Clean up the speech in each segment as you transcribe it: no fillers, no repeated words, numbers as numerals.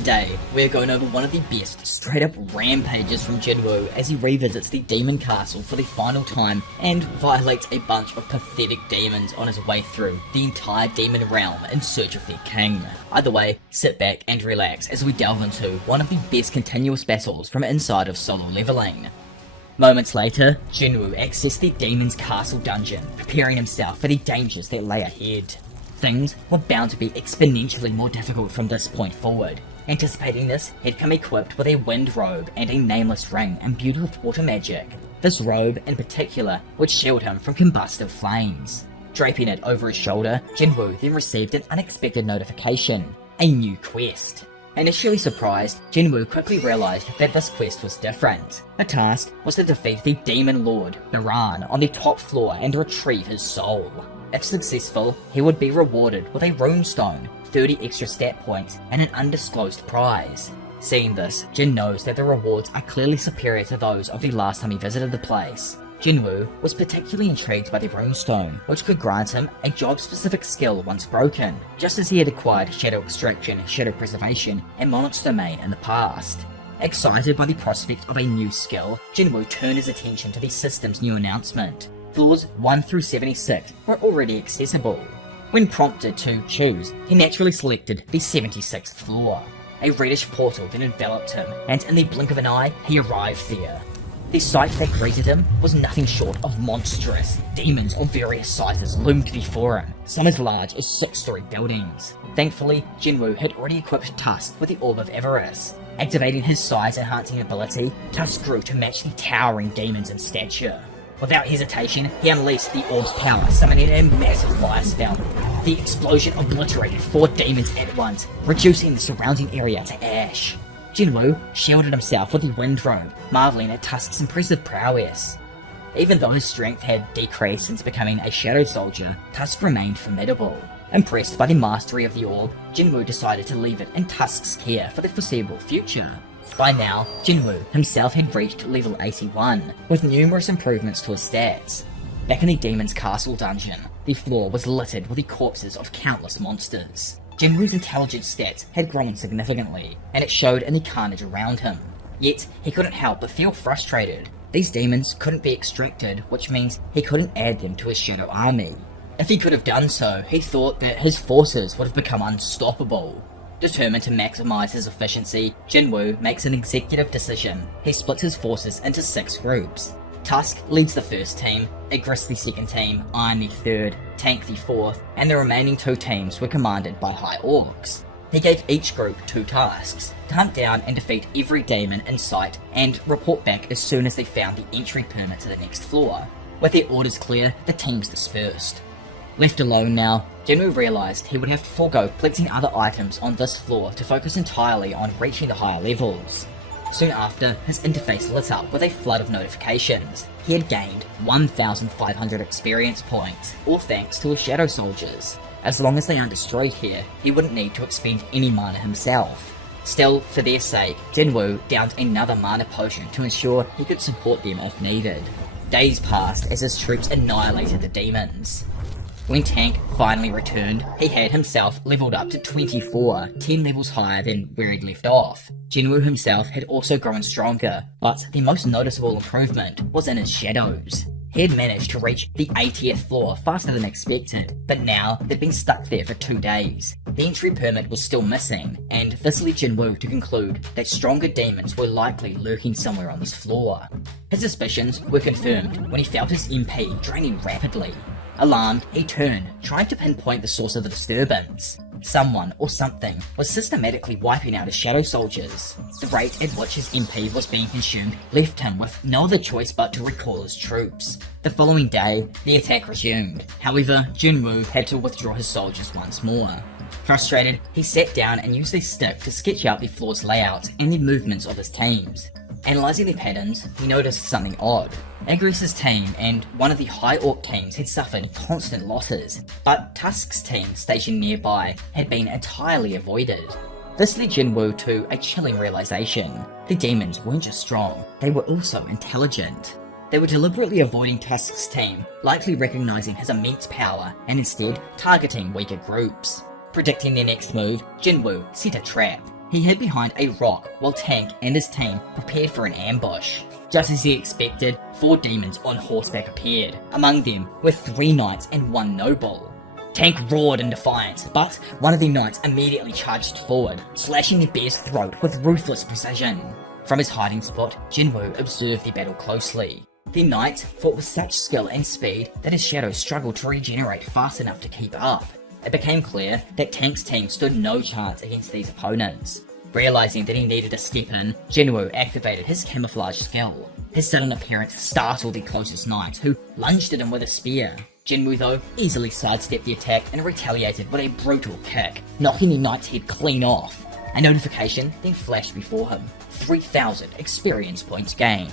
Today, we're going over one of the best straight-up rampages from Jinwoo as he revisits the demon castle for the final time and violates a bunch of pathetic demons on his way through the entire demon realm in search of their king. Either way, sit back and relax as we delve into one of the best continuous battles from inside of solo leveling. Moments later, Jinwoo accessed the demon's castle dungeon, preparing himself for the dangers that lay ahead. Things were bound to be exponentially more difficult from this point forward. Anticipating this, he'd come equipped with a wind robe and a nameless ring imbued with water magic. This robe, in particular, would shield him from combustive flames. Draping it over his shoulder, Jinwoo then received an unexpected notification: a new quest. Initially surprised, Jinwoo quickly realized that this quest was different. The task was to defeat the demon lord, Baran, on the top floor and retrieve his soul. If successful, he would be rewarded with a runestone, 30 extra stat points, and an undisclosed prize. Seeing this, Jin knows that the rewards are clearly superior to those of the last time he visited the place. Jinwoo was particularly intrigued by the runestone, which could grant him a job-specific skill once broken, just as he had acquired Shadow Extraction, Shadow Preservation, and Monarch Domain in the past. Excited by the prospect of a new skill, Jinwoo turned his attention to the system's new announcement. Floors 1 through 76 were already accessible. When prompted to choose, he naturally selected the 76th floor. A reddish portal then enveloped him, and in the blink of an eye, he arrived there. The sight that greeted him was nothing short of monstrous. Demons of various sizes loomed before him, some as large as 6-story buildings. Thankfully, Jinwoo had already equipped Tusk with the Orb of Avarice. Activating his size-enhancing ability, Tusk grew to match the towering demons in stature. Without hesitation, he unleashed the orb's power, summoning a massive fire spell. The explosion obliterated 4 demons at once, reducing the surrounding area to ash. Jinwoo shielded himself with the wind robe, marveling at Tusk's impressive prowess. Even though his strength had decreased since becoming a shadow soldier, Tusk remained formidable. Impressed by the mastery of the orb, Jinwoo decided to leave it in Tusk's care for the foreseeable future. By now, Jinwoo himself had reached level 81, with numerous improvements to his stats. Back in the demon's castle dungeon, the floor was littered with the corpses of countless monsters. Jinwoo's intelligence stats had grown significantly, and it showed in the carnage around him. Yet, he couldn't help but feel frustrated. These demons couldn't be extracted, which means he couldn't add them to his shadow army. If he could have done so, he thought that his forces would have become unstoppable. Determined to maximize his efficiency, Jinwoo makes an executive decision. He splits his forces into 6 groups. Tusk leads the first team, Igris the second team, Iron the third, Tank the fourth, and the remaining 2 teams were commanded by High Orcs. He gave each group 2 tasks: to hunt down and defeat every demon in sight, and report back as soon as they found the entry permit to the next floor. With their orders clear, the teams dispersed. Left alone now, Jinwoo realized he would have to forego collecting other items on this floor to focus entirely on reaching the higher levels. Soon after, his interface lit up with a flood of notifications. He had gained 1,500 experience points, all thanks to his shadow soldiers. As long as they aren't destroyed here, he wouldn't need to expend any mana himself. Still, for their sake, Jinwoo downed another mana potion to ensure he could support them if needed. Days passed as his troops annihilated the demons. When Tank finally returned, he had himself leveled up to 24, 10 levels higher than where he'd left off. Jinwoo himself had also grown stronger, but the most noticeable improvement was in his shadows. He had managed to reach the 80th floor faster than expected, but now they'd been stuck there for 2 days. The entry permit was still missing, and this led Jinwoo to conclude that stronger demons were likely lurking somewhere on this floor. His suspicions were confirmed when he felt his MP draining rapidly. Alarmed, he turned, trying to pinpoint the source of the disturbance. Someone or something was systematically wiping out his shadow soldiers. The rate at which his MP was being consumed left him with no other choice but to recall his troops. The following day, the attack resumed. However, Jinwoo had to withdraw his soldiers once more. Frustrated, he sat down and used a stick to sketch out the floor's layout and the movements of his teams. Analyzing the patterns, he noticed something odd. Igris' team and one of the High Orc teams had suffered constant losses, but Tusk's team stationed nearby had been entirely avoided. This led Jinwoo to a chilling realization. The demons weren't just strong, they were also intelligent. They were deliberately avoiding Tusk's team, likely recognizing his immense power and instead targeting weaker groups. Predicting their next move, Jinwoo set a trap. He hid behind a rock while Tank and his team prepared for an ambush. Just as he expected, 4 demons on horseback appeared. Among them were 3 knights and 1 noble. Tank roared in defiance, but one of the knights immediately charged forward, slashing the bear's throat with ruthless precision. From his hiding spot, Jinwoo observed the battle closely. The knight fought with such skill and speed that his shadow struggled to regenerate fast enough to keep up. It became clear that Tank's team stood no chance against these opponents. Realizing that he needed to step in, Jinwoo activated his camouflage skill. His sudden appearance startled the closest knight, who lunged at him with a spear. Jinwoo, though, easily sidestepped the attack and retaliated with a brutal kick, knocking the knight's head clean off. A notification then flashed before him. 3,000 experience points gained.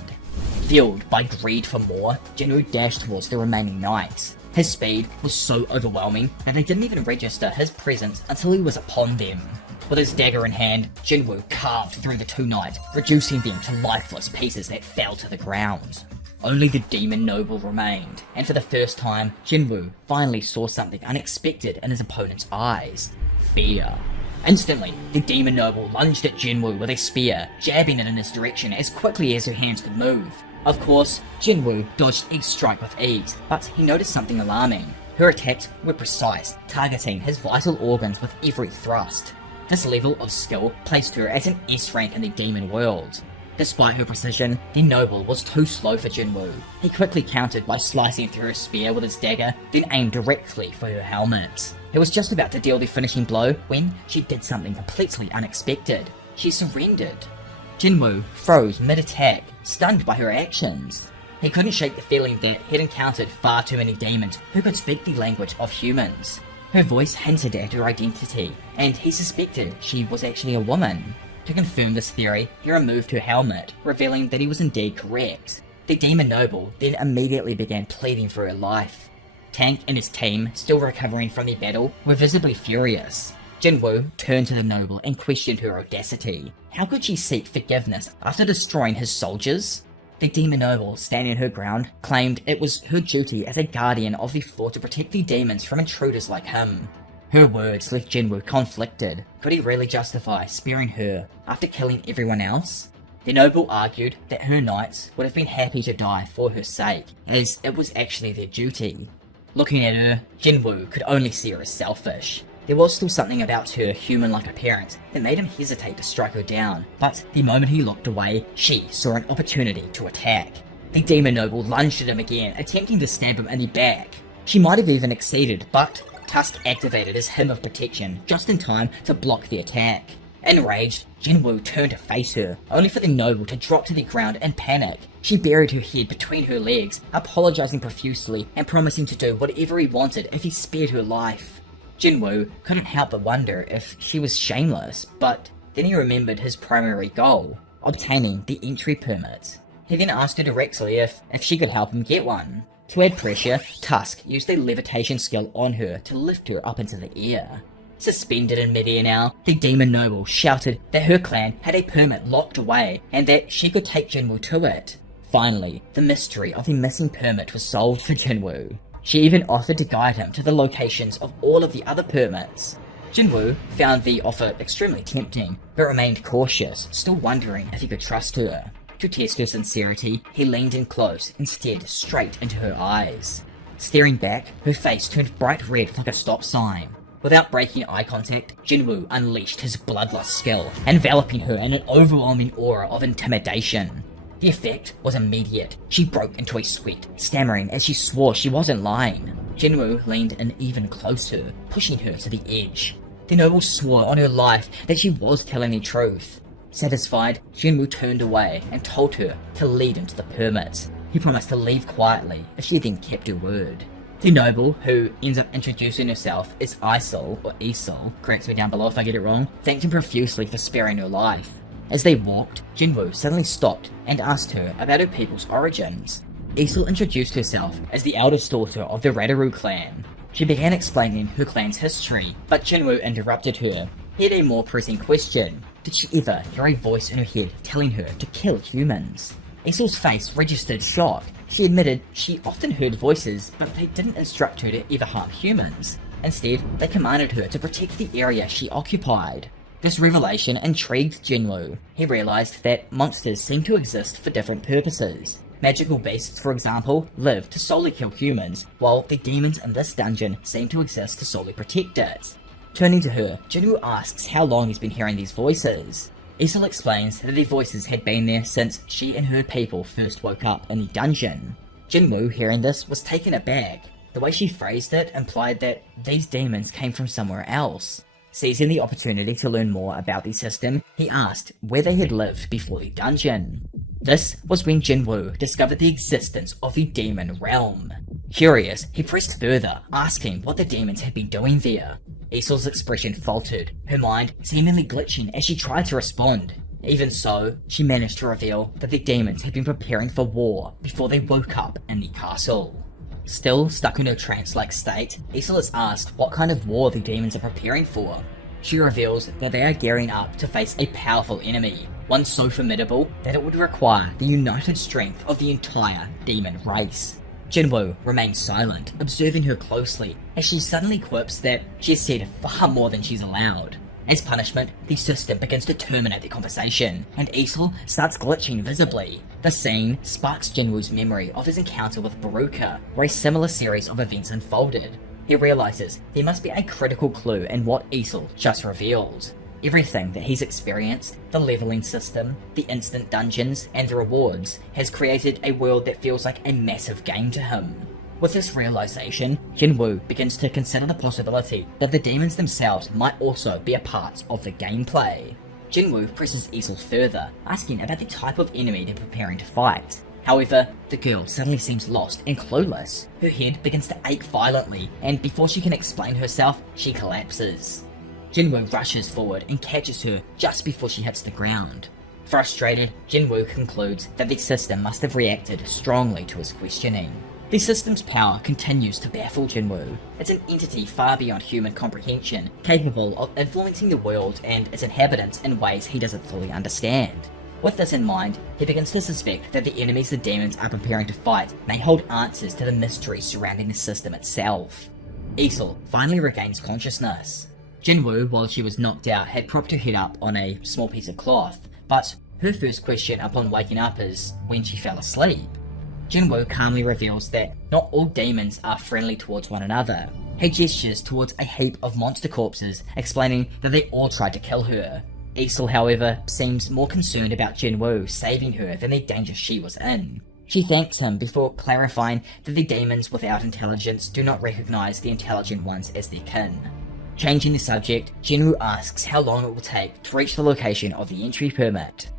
Fueled by greed for more, Jinwoo dashed towards the remaining knights. His speed was so overwhelming that they didn't even register his presence until he was upon them. With his dagger in hand, Jinwoo carved through the 2 knights, reducing them to lifeless pieces that fell to the ground. Only the demon noble remained, and for the first time, Jinwoo finally saw something unexpected in his opponent's eyes. Fear. Instantly, the demon noble lunged at Jinwoo with a spear, jabbing it in his direction as quickly as her hands could move. Of course, Jinwoo dodged each strike with ease, but he noticed something alarming. Her attacks were precise, targeting his vital organs with every thrust. This level of skill placed her at an S rank in the demon world. Despite her precision, the noble was too slow for Jinwoo. He quickly countered by slicing through her spear with his dagger, then aimed directly for her helmet. He was just about to deal the finishing blow when she did something completely unexpected. She surrendered. Jinwoo froze mid-attack, stunned by her actions. He couldn't shake the feeling that he'd encountered far too many demons who could speak the language of humans. Her voice hinted at her identity, and he suspected she was actually a woman. To confirm this theory, he removed her helmet, revealing that he was indeed correct. The demon noble then immediately began pleading for her life. Tank and his team, still recovering from the battle, were visibly furious. Jinwoo turned to the noble and questioned her audacity. How could she seek forgiveness after destroying his soldiers? The demon noble, standing her ground, claimed it was her duty as a guardian of the fort to protect the demons from intruders like him. Her words left Jinwoo conflicted. Could he really justify sparing her after killing everyone else? The noble argued that her knights would have been happy to die for her sake, as it was actually their duty. Looking at her, Jinwoo could only see her as selfish. There was still something about her human-like appearance that made him hesitate to strike her down, but the moment he looked away, she saw an opportunity to attack. The demon noble lunged at him again, attempting to stab him in the back. She might have even exceeded, but Tusk activated his hymn of protection just in time to block the attack. Enraged, Jinwoo turned to face her, only for the noble to drop to the ground in panic. She buried her head between her legs, apologizing profusely and promising to do whatever he wanted if he spared her life. Jinwoo couldn't help but wonder if she was shameless, but then he remembered his primary goal, obtaining the entry permit. He then asked her directly if she could help him get one. To add pressure, Tusk used a levitation skill on her to lift her up into the air. Suspended in midair now, the demon noble shouted that her clan had a permit locked away and that she could take Jinwoo to it. Finally, the mystery of the missing permit was solved for Jinwoo. She even offered to guide him to the locations of all of the other permits. Jinwoo found the offer extremely tempting, but remained cautious, still wondering if he could trust her. To test her sincerity, he leaned in close and stared straight into her eyes. Staring back, her face turned bright red like a stop sign. Without breaking eye contact, Jinwoo unleashed his bloodlust skill, enveloping her in an overwhelming aura of intimidation. The effect was immediate. She broke into a sweat, stammering as she swore she wasn't lying. Jinwoo leaned in even closer, pushing her to the edge. The noble swore on her life that she was telling the truth. Satisfied, Jinwoo turned away and told her to lead him to the permit. He promised to leave quietly if she then kept her word. The noble, who ends up introducing herself as Isol, correct me down below if I get it wrong, thanked him profusely for sparing her life. As they walked, Jinwoo suddenly stopped and asked her about her people's origins. Isol introduced herself as the eldest daughter of the Radaru clan. She began explaining her clan's history, but Jinwoo interrupted her. He had a more pressing question. Did she ever hear a voice in her head telling her to kill humans? Isol's face registered shock. She admitted she often heard voices, but they didn't instruct her to ever harm humans. Instead, they commanded her to protect the area she occupied. This revelation intrigued Jinwoo. He realized that monsters seem to exist for different purposes. Magical beasts, for example, live to solely kill humans, while the demons in this dungeon seem to exist to solely protect it. Turning to her, Jinwoo asks how long he's been hearing these voices. Isol explains that the voices had been there since she and her people first woke up in the dungeon. Jinwoo, hearing this, was taken aback. The way she phrased it implied that these demons came from somewhere else. Seizing the opportunity to learn more about the system, he asked where they had lived before the dungeon. This was when Jinwoo discovered the existence of the demon realm. Curious, he pressed further, asking what the demons had been doing there. Isol's expression faltered, her mind seemingly glitching as she tried to respond. Even so, she managed to reveal that the demons had been preparing for war before they woke up in the castle. Still stuck in her trance-like state, Isol is asked what kind of war the demons are preparing for. She reveals that they are gearing up to face a powerful enemy, one so formidable that it would require the united strength of the entire demon race. Jinwoo remains silent, observing her closely, as she suddenly quips that she has said far more than she's allowed. As punishment, the system begins to terminate the conversation, and Isol starts glitching visibly. The scene sparks Jinwoo's memory of his encounter with Baruka, where a similar series of events unfolded. He realizes there must be a critical clue in what Isol just revealed. Everything that he's experienced, the leveling system, the instant dungeons, and the rewards, has created a world that feels like a massive game to him. With this realization, Jinwoo begins to consider the possibility that the demons themselves might also be a part of the gameplay. Jinwoo presses Isol further, asking about the type of enemy they're preparing to fight. However, the girl suddenly seems lost and clueless. Her head begins to ache violently, and before she can explain herself, she collapses. Jinwoo rushes forward and catches her just before she hits the ground. Frustrated, Jinwoo concludes that the system must have reacted strongly to his questioning. The system's power continues to baffle Jinwoo. It's an entity far beyond human comprehension, capable of influencing the world and its inhabitants in ways he doesn't fully understand. With this in mind, he begins to suspect that the enemies the demons are preparing to fight may hold answers to the mysteries surrounding the system itself. Isol finally regains consciousness. Jinwoo, while she was knocked out, had propped her head up on a small piece of cloth, but her first question upon waking up is when she fell asleep. Jinwoo calmly reveals that not all demons are friendly towards one another. He gestures towards a heap of monster corpses, explaining that they all tried to kill her. Isol, however, seems more concerned about Jinwoo saving her than the danger she was in. She thanks him before clarifying that the demons without intelligence do not recognize the intelligent ones as their kin. Changing the subject, Jinwoo asks how long it will take to reach the location of the entry permit.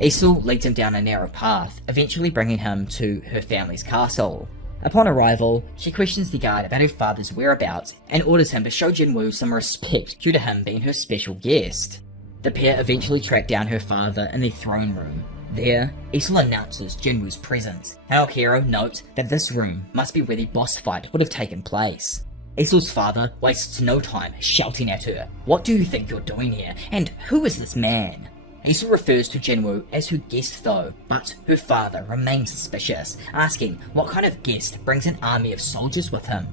Isol leads him down a narrow path, eventually bringing him to her family's castle. Upon arrival, she questions the guard about her father's whereabouts and orders him to show Jinwoo some respect due to him being her special guest. The pair eventually track down her father in the throne room. There, Isol announces Jinwoo's presence, and our hero notes that this room must be where the boss fight would have taken place. Isol's father wastes no time shouting at her, "What do you think you're doing here, and who is this man?" Isol refers to Jinwoo as her guest though, but her father remains suspicious, asking what kind of guest brings an army of soldiers with him.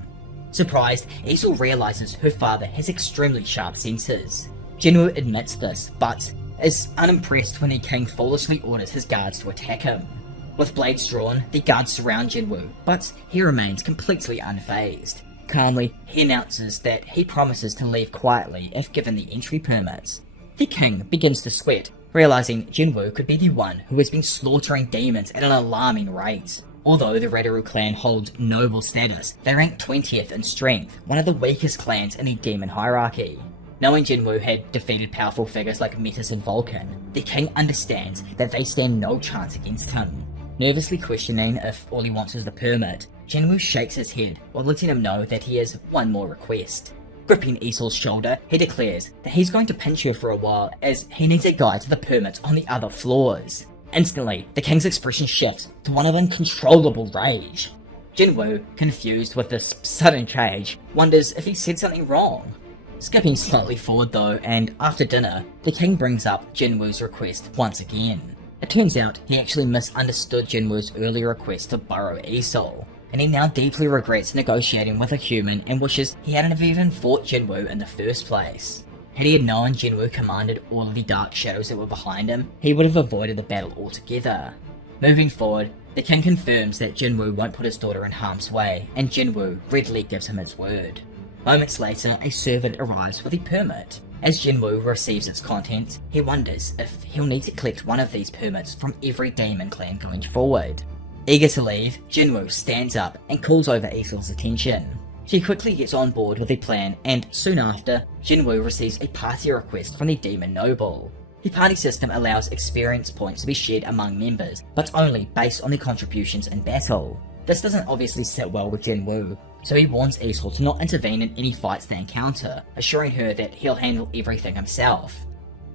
Surprised, Isol realizes her father has extremely sharp senses. Jinwoo admits this, but is unimpressed when the king foolishly orders his guards to attack him. With blades drawn, the guards surround Jinwoo, but he remains completely unfazed. Calmly, he announces that he promises to leave quietly if given the entry permits. The king begins to sweat, realizing Jinwoo could be the one who has been slaughtering demons at an alarming rate. Although the Redaru clan holds noble status, they rank 20th in strength, one of the weakest clans in the demon hierarchy. Knowing Jinwoo had defeated powerful figures like Metis and Vulcan, the king understands that they stand no chance against him. Nervously questioning if all he wants is the permit, Jinwoo shakes his head while letting him know that he has one more request. Gripping Isol's shoulder, he declares that he's going to pinch her for a while as he needs a guide to the permits on the other floors. Instantly, the king's expression shifts to one of uncontrollable rage. Jinwoo, confused with this sudden change, wonders if he said something wrong. Skipping slightly forward though, and after dinner, the king brings up Jinwoo's request once again. It turns out he actually misunderstood Jinwoo's earlier request to borrow Isol, and he now deeply regrets negotiating with a human and wishes he hadn't have even fought Jinwoo in the first place. Had he known Jinwoo commanded all of the dark shadows that were behind him, he would have avoided the battle altogether. Moving forward, the king confirms that Jinwoo won't put his daughter in harm's way, and Jinwoo readily gives him his word. Moments later, a servant arrives with a permit. As Jinwoo receives its contents, he wonders if he'll need to collect one of these permits from every demon clan going forward. Eager to leave, Jinwoo stands up and calls over Isol's attention. She quickly gets on board with the plan, and soon after, Jinwoo receives a party request from the demon noble. The party system allows experience points to be shared among members, but only based on their contributions in battle. This doesn't obviously sit well with Jinwoo, so he warns Isol to not intervene in any fights they encounter, assuring her that he'll handle everything himself.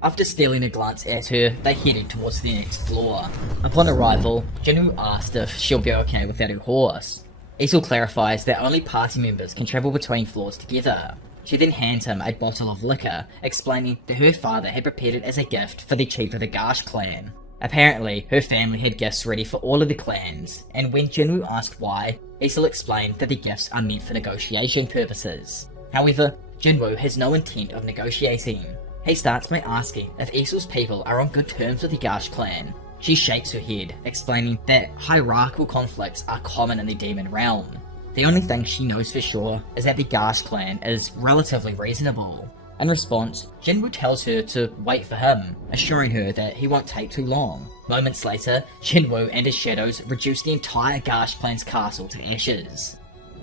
After stealing a glance at her, they headed towards the next floor. Upon arrival, Jinwoo asked if she'll be okay without her horse. Isol clarifies that only party members can travel between floors together. She then hands him a bottle of liquor, explaining that her father had prepared it as a gift for the chief of the Gash clan. Apparently, her family had gifts ready for all of the clans, and when Jinwoo asked why, Isol explained that the gifts are meant for negotiation purposes. However, Jinwoo has no intent of negotiating. He starts by asking if Isol's people are on good terms with the Gash clan. She shakes her head, explaining that hierarchical conflicts are common in the demon realm. The only thing she knows for sure is that the Gash clan is relatively reasonable. In response, Jinwoo tells her to wait for him, assuring her that he won't take too long. Moments later, Jinwoo and his shadows reduce the entire Gash clan's castle to ashes.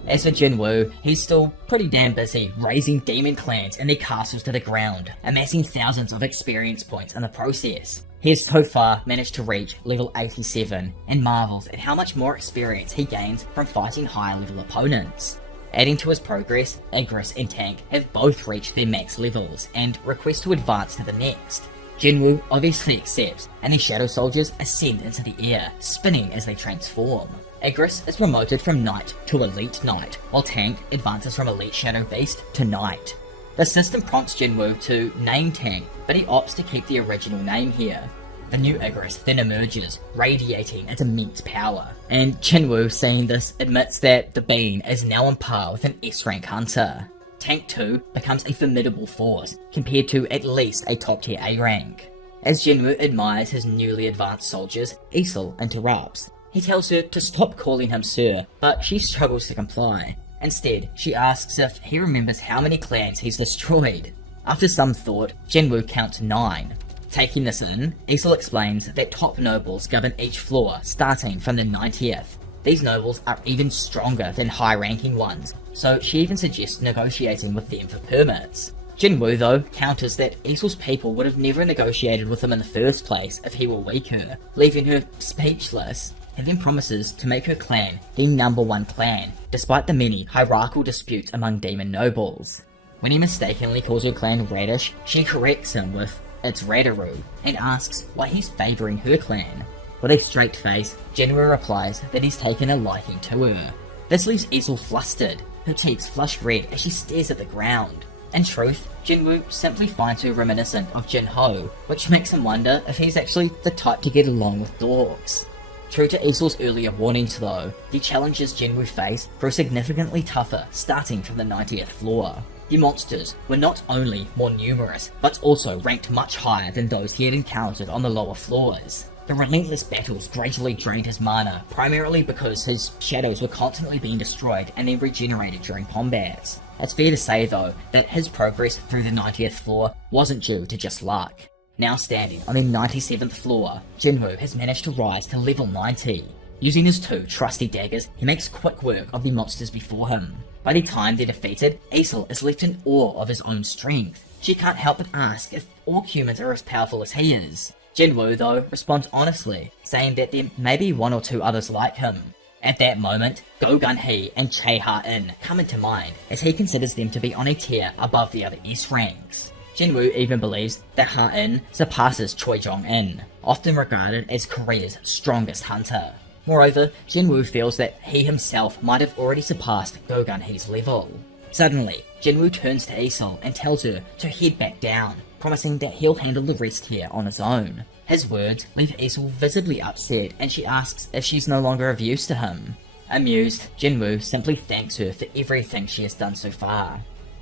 As for Jinwoo, he's still pretty damn busy razing demon clans and their castles to the ground, amassing thousands of experience points in the process. He has so far managed to reach level 87 and marvels at how much more experience he gains from fighting higher level opponents. Adding to his progress, Igris and Tank have both reached their max levels and request to advance to the next. Jinwoo obviously accepts, and the Shadow Soldiers ascend into the air, spinning as they transform. Igris is promoted from Knight to Elite Knight, while Tank advances from Elite Shadow Beast to Knight. The system prompts Jinwoo to name Tank, but he opts to keep the original name here. The new Igris then emerges, radiating its immense power, and Jinwoo, seeing this, admits that the being is now on par with an S-rank hunter. Tank 2 becomes a formidable force, compared to at least a top tier A rank. As Jinwoo admires his newly advanced soldiers, Isol interrupts. He tells her to stop calling him Sir, but she struggles to comply. Instead, she asks if he remembers how many clans he's destroyed. After some thought, Jinwoo counts 9. Taking this in, Isol explains that top nobles govern each floor, starting from the 90th. These nobles are even stronger than high-ranking ones, so she even suggests negotiating with them for permits. Jinwoo, though, counters that Isol's people would have never negotiated with him in the first place if he were weaker, leaving her speechless. He then promises to make her clan the #1 clan, despite the many hierarchical disputes among demon nobles. When he mistakenly calls her clan Radish, she corrects him with, "It's Radaru," and asks why he's favouring her clan. With a straight face, Jinwoo replies that he's taken a liking to her. This leaves Isol flustered, her cheeks flush red as she stares at the ground. In truth, Jinwoo simply finds her reminiscent of Jinho, which makes him wonder if he's actually the type to get along with dorks. True to Isol's earlier warnings though, the challenges Jinwoo faced grew significantly tougher starting from the 90th floor. The monsters were not only more numerous, but also ranked much higher than those he had encountered on the lower floors. The relentless battles gradually drained his mana, primarily because his shadows were constantly being destroyed and then regenerated during combats. It's fair to say though, that his progress through the 90th floor wasn't due to just luck. Now standing on the 97th floor, Jinwoo has managed to rise to level 90. Using his 2 trusty daggers, he makes quick work of the monsters before him. By the time they're defeated, Isol is left in awe of his own strength. She can't help but ask if all humans are as powerful as he is. Jinwoo, though, responds honestly, saying that there may be 1 or 2 others like him. At that moment, Go-Gun-Hee and Che Ha-In come into mind, as he considers them to be on a tier above the other S ranks. Jinwoo even believes that Ha-In surpasses Choi Jong-in, often regarded as Korea's strongest hunter. Moreover, Jinwoo feels that he himself might have already surpassed Go-Gun-Hee's level. Suddenly, Jinwoo turns to Isol and tells her to head back down, promising that he'll handle the rest here on his own. His words leave Isol visibly upset, and she asks if she's no longer of use to him. Amused, Jinwoo simply thanks her for everything she has done so far.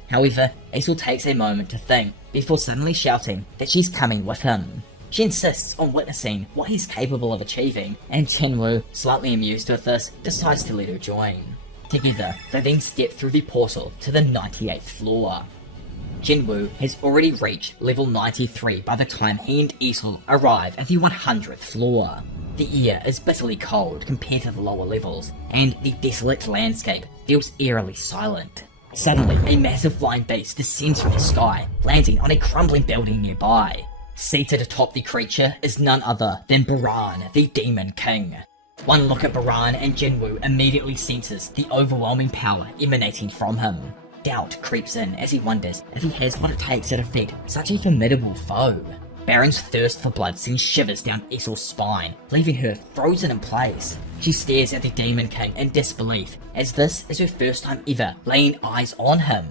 However, Aesol takes a moment to think before suddenly shouting that she's coming with him. She insists on witnessing what he's capable of achieving, and Jinwoo, slightly amused with this, decides to let her join. Together, they then step through the portal to the 98th floor. Jinwoo has already reached level 93 by the time he and Aesol arrive at the 100th floor. The air is bitterly cold compared to the lower levels, and the desolate landscape feels eerily silent. Suddenly, a massive flying beast descends from the sky, landing on a crumbling building nearby. Seated atop the creature is none other than Baran, the Demon King. One look at Baran and Jinwoo immediately senses the overwhelming power emanating from him. Doubt creeps in as he wonders if he has what it takes to defeat such a formidable foe. Baran's thirst for blood sends shivers down Aesol's spine, leaving her frozen in place. She stares at the Demon King in disbelief, as this is her first time ever laying eyes on him.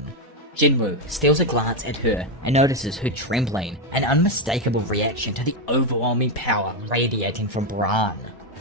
Jinwoo steals a glance at her and notices her trembling, an unmistakable reaction to the overwhelming power radiating from Baran.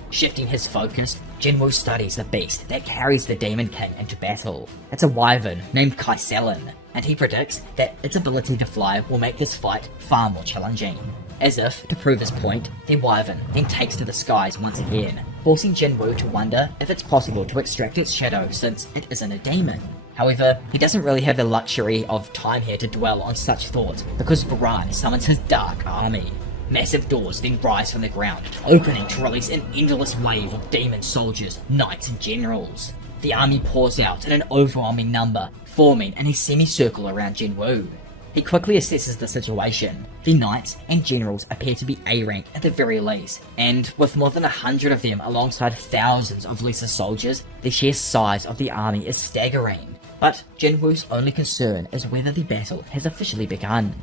Shifting his focus, Jinwoo studies the beast that carries the Demon King into battle. It's a wyvern named Seinen, and he predicts that its ability to fly will make this fight far more challenging. As if to prove his point, the wyvern then takes to the skies once again, forcing Jinwoo to wonder if it's possible to extract its shadow since it isn't a demon. However, he doesn't really have the luxury of time here to dwell on such thoughts, because Baran summons his dark army. Massive doors then rise from the ground, opening to release an endless wave of demon soldiers, knights and generals. The army pours out in an overwhelming number, forming in a semicircle around Jinwoo. He quickly assesses the situation. The knights and generals appear to be A-rank at the very least, and with more than 100 of them alongside thousands of lesser soldiers, the sheer size of the army is staggering. But Jinwoo's only concern is whether the battle has officially begun.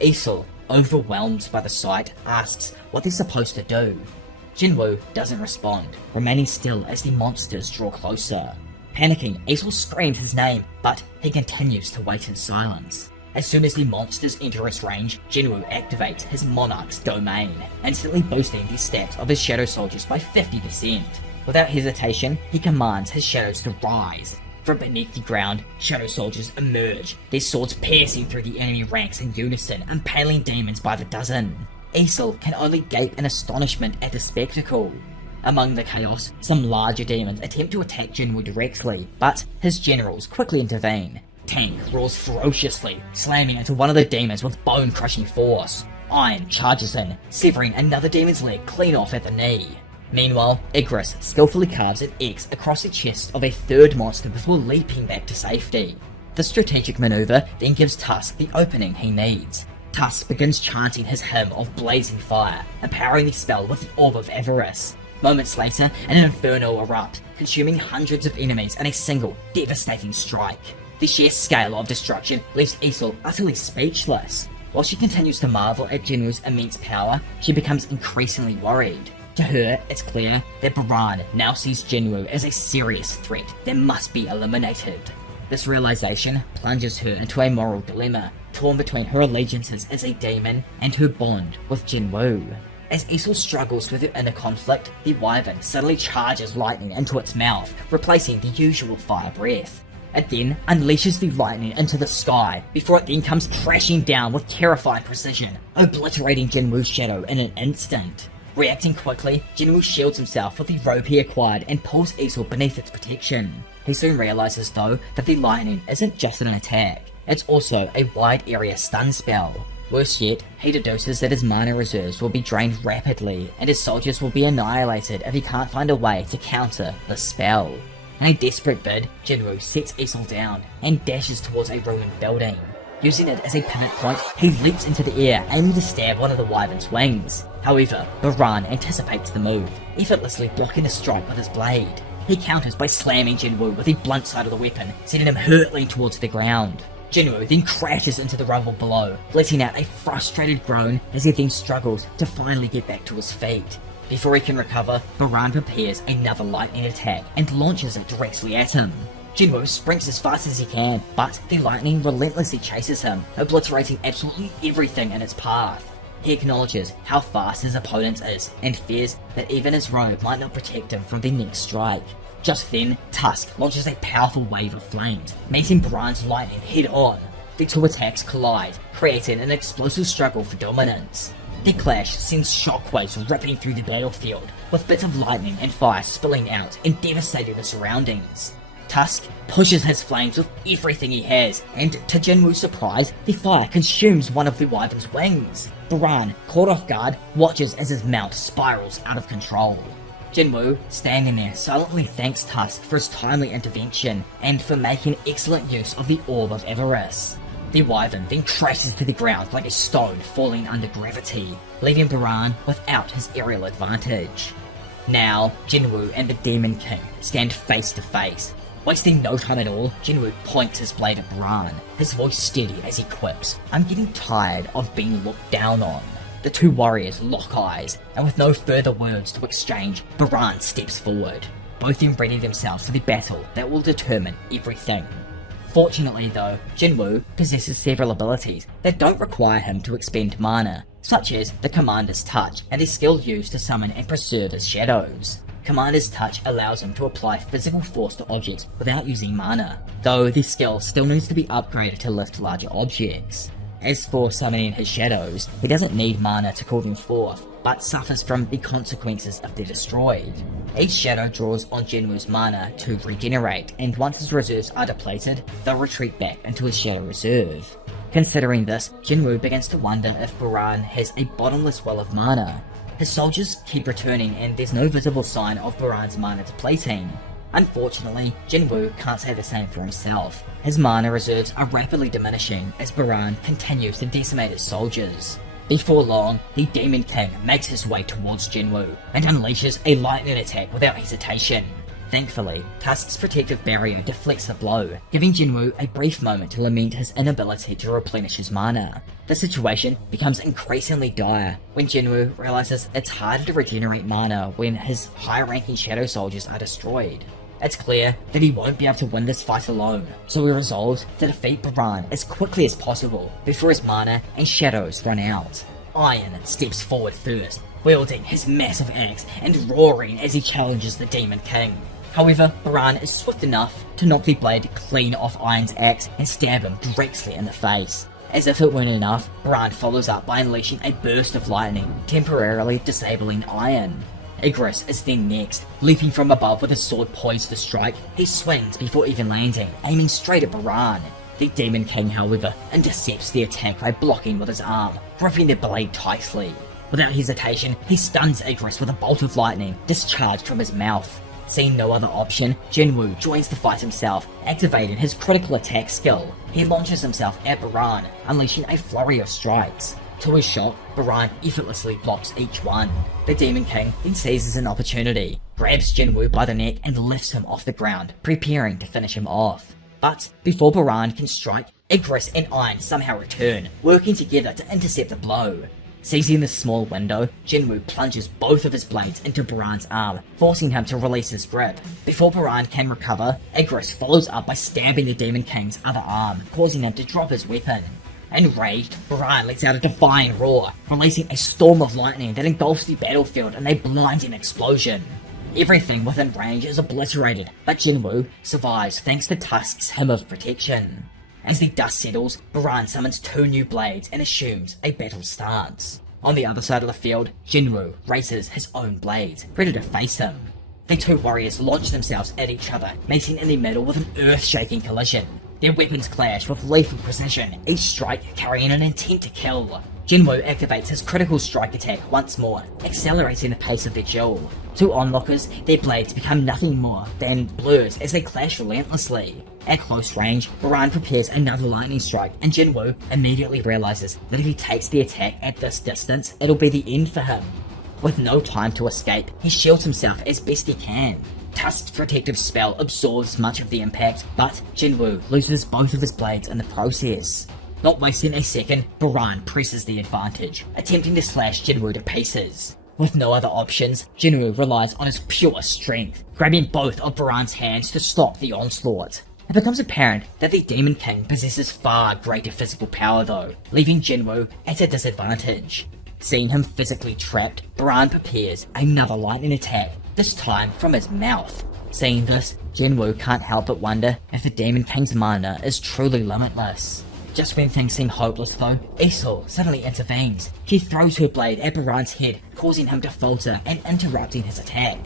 Aesol, overwhelmed by the sight, asks what they're supposed to do. Jinwoo doesn't respond, remaining still as the monsters draw closer. Panicking, Aesol screams his name, but he continues to wait in silence. As soon as the monsters enter its range, Jinwoo activates his Monarch's domain, instantly boosting the stats of his shadow soldiers by 50%. Without hesitation, he commands his shadows to rise. From beneath the ground, shadow soldiers emerge, their swords piercing through the enemy ranks in unison, impaling demons by the dozen. Aesol can only gape in astonishment at the spectacle. Among the chaos, some larger demons attempt to attack Jinwoo directly, but his generals quickly intervene. Tank roars ferociously, slamming into one of the demons with bone-crushing force. Iron charges in, severing another demon's leg clean off at the knee. Meanwhile, Igris skillfully carves an X across the chest of a third monster before leaping back to safety. The strategic maneuver then gives Tusk the opening he needs. Tusk begins chanting his hymn of blazing fire, empowering the spell with the Orb of Avarice. Moments later, an inferno erupts, consuming hundreds of enemies in a single, devastating strike. The sheer scale of destruction leaves Aesol utterly speechless. While she continues to marvel at Jinwoo's immense power, she becomes increasingly worried. To her, it's clear that Baran now sees Jinwoo as a serious threat that must be eliminated. This realization plunges her into a moral dilemma, torn between her allegiances as a demon and her bond with Jinwoo. As Aesol struggles with her inner conflict, the wyvern suddenly charges lightning into its mouth, replacing the usual fire breath. It then unleashes the lightning into the sky, before it then comes crashing down with terrifying precision, obliterating Jinwoo's shadow in an instant. Reacting quickly, Jinwoo shields himself with the robe he acquired and pulls Aesol beneath its protection. He soon realizes though that the lightning isn't just an attack, it's also a wide area stun spell. Worse yet, he deduces that his mana reserves will be drained rapidly, and his soldiers will be annihilated if he can't find a way to counter the spell. In a desperate bid, Jinwoo sets Aesol down and dashes towards a ruined building. Using it as a pivot point, he leaps into the air, aiming to stab one of the wyvern's wings. However, Baran anticipates the move, effortlessly blocking the strike with his blade. He counters by slamming Jinwoo with the blunt side of the weapon, sending him hurtling towards the ground. Jinwoo then crashes into the rubble below, letting out a frustrated groan as he then struggles to finally get back to his feet. Before he can recover, Baran prepares another lightning attack and launches it directly at him. Jinwoo sprints as fast as he can, but the lightning relentlessly chases him, obliterating absolutely everything in its path. He acknowledges how fast his opponent is, and fears that even his robe might not protect him from the next strike. Just then, Tusk launches a powerful wave of flames, meeting Baran's lightning head on. the two attacks collide, creating an explosive struggle for dominance. The clash sends shockwaves ripping through the battlefield, with bits of lightning and fire spilling out and devastating the surroundings. Tusk pushes his flames with everything he has, and to Jinwoo's surprise, the fire consumes one of the wyvern's wings. Baran, caught off guard, watches as his mount spirals out of control. Jinwoo, standing there, silently thanks Tusk for his timely intervention and for making excellent use of the Orb of Avarice. The wyvern then crashes to the ground like a stone falling under gravity, leaving Baran without his aerial advantage. Now, Jinwoo and the Demon King stand face to face. Wasting no time at all, Jinwoo points his blade at Baran, his voice steady as he quips, "I'm getting tired of being looked down on." The two warriors lock eyes, and with no further words to exchange, Baran steps forward. Both then ready themselves for the battle that will determine everything. Fortunately though, Jinwoo possesses several abilities that don't require him to expend mana, such as the Commander's Touch and the skill used to summon and preserve his shadows. Commander's Touch allows him to apply physical force to objects without using mana, though the skill still needs to be upgraded to lift larger objects. As for summoning his shadows, he doesn't need mana to call them forth, but suffers from the consequences if they're destroyed. Each shadow draws on Jinwoo's mana to regenerate, and once his reserves are depleted, they'll retreat back into his shadow reserve. Considering this, Jinwoo begins to wonder if Baran has a bottomless well of mana. His soldiers keep returning and there's no visible sign of Baran's mana depleting. Unfortunately, Jinwoo can't say the same for himself. His mana reserves are rapidly diminishing as Baran continues to decimate his soldiers. Before long, the Demon King makes his way towards Jinwoo and unleashes a lightning attack without hesitation. Thankfully, Tusk's protective barrier deflects the blow, giving Jinwoo a brief moment to lament his inability to replenish his mana. The situation becomes increasingly dire when Jinwoo realizes it's harder to regenerate mana when his high-ranking shadow soldiers are destroyed. It's clear that he won't be able to win this fight alone, so he resolves to defeat Baran as quickly as possible before his mana and shadows run out. Iron steps forward first, wielding his massive axe and roaring as he challenges the Demon King. However, Baran is swift enough to knock the blade clean off Iron's axe and stab him directly in the face. As if it weren't enough, Baran follows up by unleashing a burst of lightning, temporarily disabling Iron. Igris is then next, leaping from above with his sword poised to strike. He swings before even landing, aiming straight at Baran. The Demon King, however, intercepts the attack by blocking with his arm, gripping the blade tightly. Without hesitation, he stuns Igris with a bolt of lightning discharged from his mouth. Seeing no other option, Jinwoo joins the fight himself, activating his critical attack skill. He launches himself at Baran, unleashing a flurry of strikes. To his shock, Baran effortlessly blocks each one. The Demon King then seizes an opportunity, grabs Jinwoo by the neck and lifts him off the ground, preparing to finish him off. But before Baran can strike, Igris and Iron somehow return, working together to intercept the blow. Seizing this small window, Jinwoo plunges both of his blades into Baran's arm, forcing him to release his grip. Before Baran can recover, Igris follows up by stabbing the Demon King's other arm, causing him to drop his weapon. Enraged, Baran lets out a defiant roar, releasing a storm of lightning that engulfs the battlefield in a blinding explosion. Everything within range is obliterated, but Jinwoo survives thanks to Tusk's Hymn of Protection. As the dust settles, Baran summons two new blades and assumes a battle stance. On the other side of the field, Jinwoo raises his own blades, ready to face him. The two warriors launch themselves at each other, meeting in the middle with an earth-shaking collision. Their weapons clash with lethal precision, each strike carrying an intent to kill. Jinwoo activates his critical strike attack once more, accelerating the pace of their duel. To onlookers, their blades become nothing more than blurs as they clash relentlessly. At close range, Baran prepares another lightning strike, and Jinwoo immediately realizes that if he takes the attack at this distance, it'll be the end for him. With no time to escape, he shields himself as best he can. Tusk's protective spell absorbs much of the impact, but Jinwoo loses both of his blades in the process. Not wasting a second, Baran presses the advantage, attempting to slash Jinwoo to pieces. With no other options, Jinwoo relies on his pure strength, grabbing both of Baran's hands to stop the onslaught. It becomes apparent that the Demon King possesses far greater physical power though, leaving Jinwoo at a disadvantage. Seeing him physically trapped, Baran prepares another lightning attack, this time from his mouth. Seeing this, Jinwoo can't help but wonder if the Demon King's mana is truly limitless. Just when things seem hopeless though, Isol suddenly intervenes. She throws her blade at Baran's head, causing him to falter and interrupting his attack.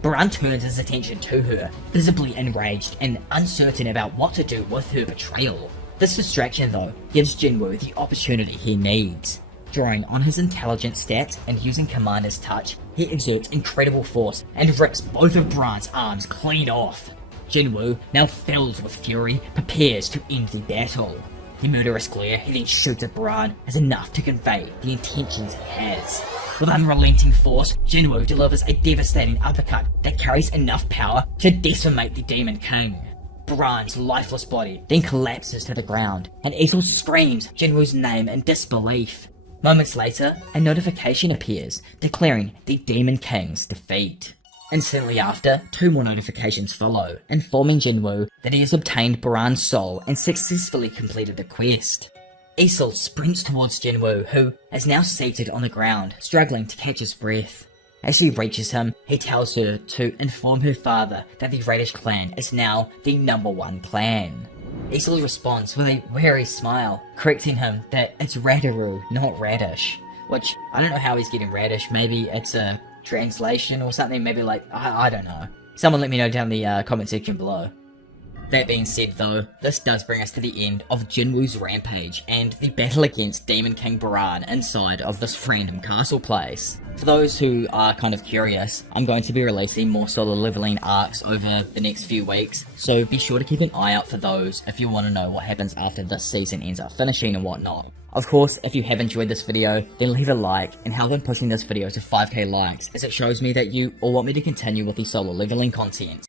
Baran turns his attention to her, visibly enraged and uncertain about what to do with her betrayal. This distraction though gives Jinwoo the opportunity he needs. Drawing on his intelligence stats and using Commander's touch, he exerts incredible force and rips both of Baran's arms clean off. Jinwoo, now filled with fury, prepares to end the battle. The murderous glare he then shoots at Baran is enough to convey the intentions he has. With unrelenting force, Jinwoo delivers a devastating uppercut that carries enough power to decimate the Demon King. Baran's lifeless body then collapses to the ground, and Isol screams Jinwoo's name in disbelief. Moments later, a notification appears, declaring the Demon King's defeat. Instantly after, 2 more notifications follow, informing Jinwoo that he has obtained Baran's soul and successfully completed the quest. Isol sprints towards Jinwoo, who is now seated on the ground, struggling to catch his breath. As she reaches him, he tells her to inform her father that the Radish clan is now the #1 clan. Isol responds with a wary smile, correcting him that it's Radaru, not Radish. Which, I don't know how he's getting Radish, maybe it's a translation or something, maybe like, I don't know. Someone let me know down the comment section below. That being said though, this does bring us to the end of Jinwoo's rampage and the battle against Demon King Baran inside of this random castle place. For those who are kind of curious, I'm going to be releasing more solo leveling arcs over the next few weeks, so be sure to keep an eye out for those if you want to know what happens after this season ends up finishing and whatnot. Of course, if you have enjoyed this video, then leave a like and help in pushing this video to 5k likes, as it shows me that you all want me to continue with the solo leveling content.